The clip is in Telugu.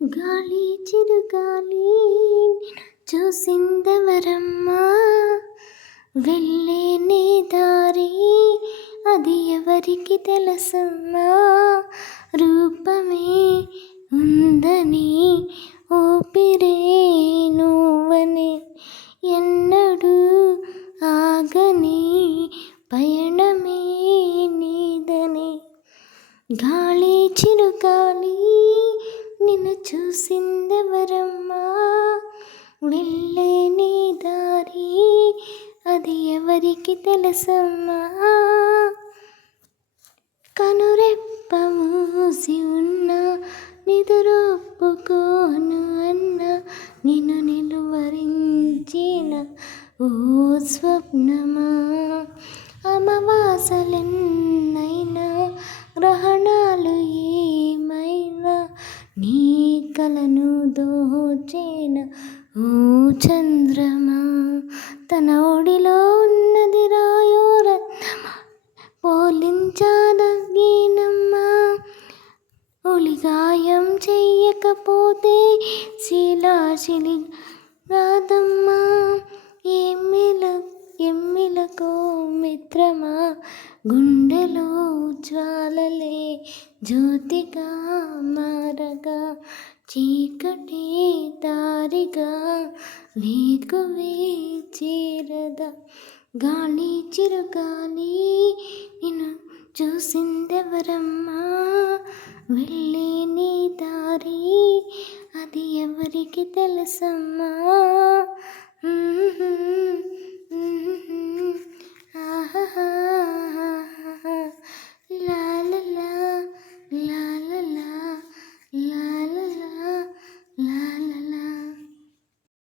గాలి చిరుగాలి చూసిందెవరమ్మా, వెళ్ళే నీ దారి అది ఎవరికి తెలుసమ్మా. రూపమే ఉందని ఊపిరే నువ్వని ఎన్నడూ ఆగని పయనమే నీదని. గాలి చిరుగాలి నిన్ను చూసిందెవరమ్మా, వెళ్ళే నీ దారి అది ఎవరికి తెలుసమ్మా. కనురెప్ప మూసి ఉన్న నిదురొప్పుకోను అన్న నిన్ను నిలువరించిన ఓ స్వప్నమా. అమావాసలెన్నైనా గ్రహణాలు ఏమైనా నీ కలను దోచేన ఓ చంద్రమా. తన ఒడిలో ఉన్నది రాయోరత్నమా, పోలించాదగీనమ్మా. ఒలిగాయం చెయ్యకపోతే శిలాశిలి రాదమ్మా. ఎమ్మిలకో మిత్రమా, గుండెలో జ్వాలలే జ్యోతిగా మారగా, చీకటి దారిగా వేకువే చేరదా. గాలి చిరుగాలి నిన్ను చూసిందెవరమ్మా, వెళ్ళే నీ దారి అది ఎవరికి తెలుసమ్మా.